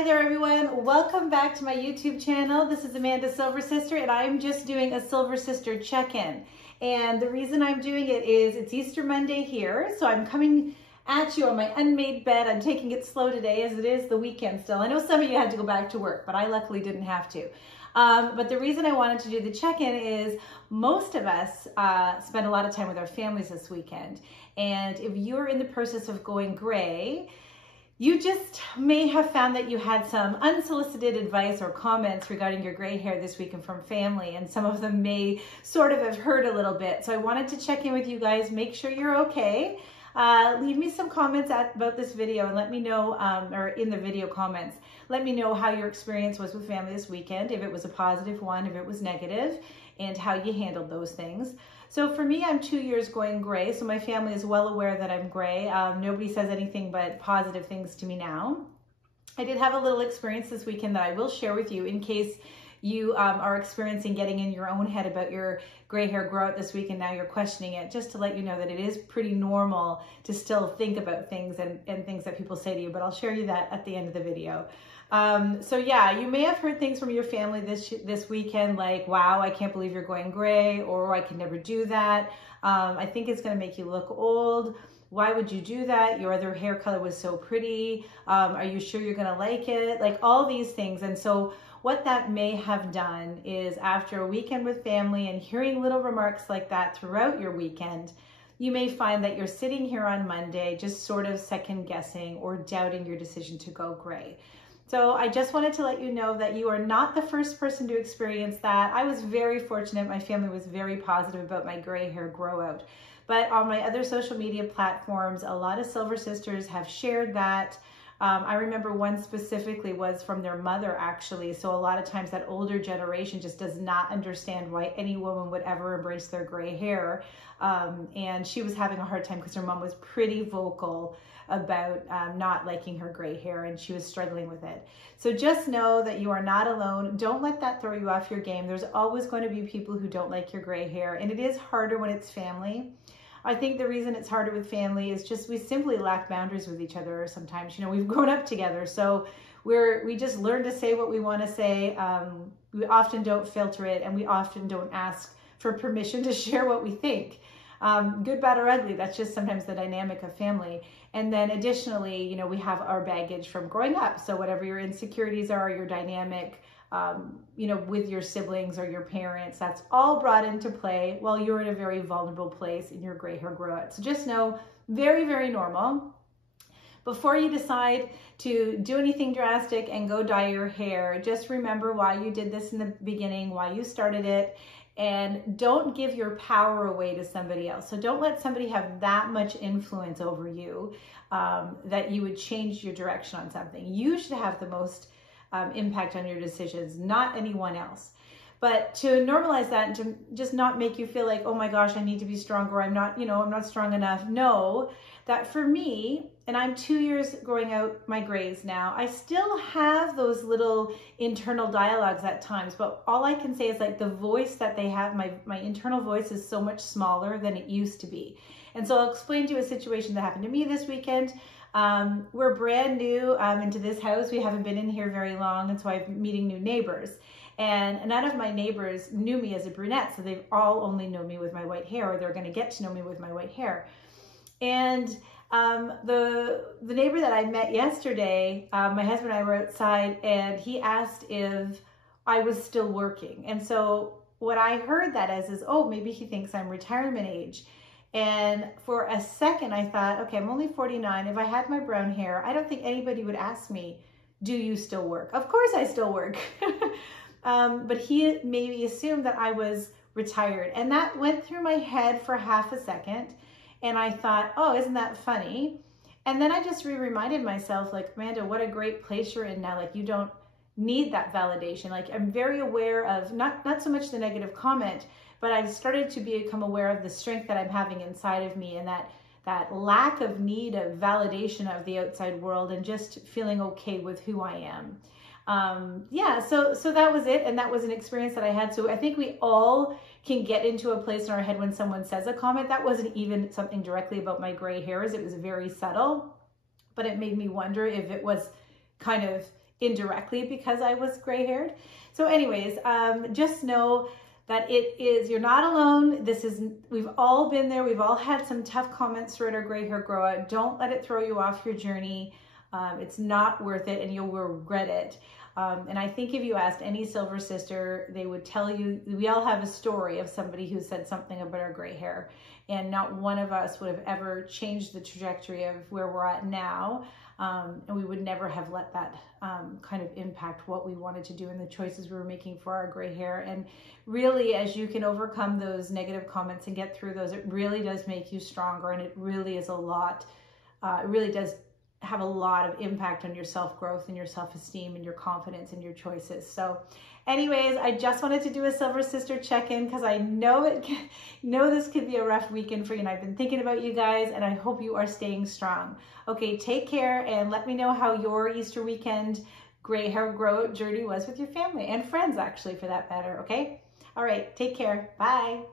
Hi there everyone, welcome back to my YouTube channel. This is Amanda Silversister and I'm just doing a Silversister check-in. And the reason I'm doing it is it's Easter Monday here, so I'm coming at you on my unmade bed. I'm taking it slow today as it is the weekend still. I know some of you had to go back to work, but I luckily didn't have to. But the reason I wanted to do the check-in is most of us spend a lot of time with our families this weekend. And if you're in the process of going gray, you just may have found that you had some unsolicited advice or comments regarding your gray hair this weekend from family, and some of them may sort of have hurt a little bit. So I wanted to check in with you guys, make sure you're okay. Leave me some comments about this video and let me know, or in the video comments, let me know how your experience was with family this weekend, if it was a positive one, if it was negative, and how you handled those things. So for me, I'm 2 years going gray, so my family is well aware that I'm gray. Nobody says anything but positive things to me now. I did have a little experience this weekend that I will share with you in case you are experiencing getting in your own head about your gray hair grow out this week and now you're questioning it, just to let you know that it is pretty normal to still think about things and things that people say to you, but I'll share you that at the end of the video. So yeah, you may have heard things from your family this weekend like, wow, I can't believe you're going gray, or I could never do that. I think it's going to make you look old. Why would you do that? Your other hair color was so pretty. Are you sure you're going to like it? Like all these things. And so what that may have done is, after a weekend with family and hearing little remarks like that throughout your weekend, you may find that you're sitting here on Monday just sort of second guessing or doubting your decision to go gray. So I just wanted to let you know that you are not the first person to experience that. I was very fortunate. My family was very positive about my gray hair grow out. But on my other social media platforms, a lot of Silver Sisters have shared that. I remember one specifically was from their mother, actually. So a lot of times that older generation just does not understand why any woman would ever embrace their gray hair. And she was having a hard time because her mom was pretty vocal about not liking her gray hair, and she was struggling with it. So just know that you are not alone. Don't let that throw you off your game. There's always going to be people who don't like your gray hair, and it is harder when it's family. I think the reason it's harder with family is just we simply lack boundaries with each other sometimes. You know, we've grown up together, so we just learn to say what we want to say. We often don't filter it, and we often don't ask for permission to share what we think. Good, bad, or ugly, that's just sometimes the dynamic of family. And then additionally, you know, we have our baggage from growing up. So whatever your insecurities are, your dynamic, you know, with your siblings or your parents, that's all brought into play while you're in a very vulnerable place in your gray hair grow out. So just know, very, very normal. Before you decide to do anything drastic and go dye your hair, just remember why you did this in the beginning, why you started it, and don't give your power away to somebody else. So don't let somebody have that much influence over you that you would change your direction on something. You should have the most impact on your decisions, not anyone else. But to normalize that and to just not make you feel like, oh my gosh, I need to be stronger, I'm not, you know, I'm not strong enough. Know that for me, and I'm 2 years growing out my grays now, I still have those little internal dialogues at times, but all I can say is like the voice that they have, my internal voice is so much smaller than it used to be. And so I'll explain to you a situation that happened to me this weekend. We're brand new into this house. We haven't been in here very long, and so I'm meeting new neighbors. And none of my neighbors knew me as a brunette, so they've all only known me with my white hair, or they're going to get to know me with my white hair. And the neighbor that I met yesterday, my husband and I were outside, and he asked if I was still working. And so what I heard that as is, oh, maybe he thinks I'm retirement age. And for a second I thought, okay, I'm only 49. If I had my brown hair, I don't think anybody would ask me, do you still work? Of course I still work. But he maybe assumed that I was retired. And that went through my head for half a second. And I thought, oh, isn't that funny? And then I just reminded myself, like, Amanda, what a great place you're in now. Like, you don't need that validation. Like, I'm very aware of not so much the negative comment, but I've started to become aware of the strength that I'm having inside of me, and that lack of need of validation of the outside world, and just feeling okay with who I am. Yeah, so that was it. And that was an experience that I had. So I think we all can get into a place in our head when someone says a comment. That wasn't even something directly about my gray hairs. It was very subtle, but it made me wonder if it was kind of indirectly because I was gray haired. So anyways, just know that you're not alone. We've all been there. We've all had some tough comments throughout our gray hair grow out. Don't let it throw you off your journey. It's not worth it and you'll regret it. And I think if you asked any silver sister, they would tell you, we all have a story of somebody who said something about our gray hair, and not one of us would have ever changed the trajectory of where we're at now. And we would never have let that kind of impact what we wanted to do and the choices we were making for our gray hair. And really, as you can overcome those negative comments and get through those, it really does make you stronger, and it really is a lot, it really does have a lot of impact on your self-growth and your self-esteem and your confidence and your choices. So anyways, I just wanted to do a Silver Sister check-in because I know this could be a rough weekend for you, and I've been thinking about you guys, and I hope you are staying strong. Okay, take care, and let me know how your Easter weekend gray hair grow journey was with your family and friends, actually, for that matter, okay? All right, take care. Bye.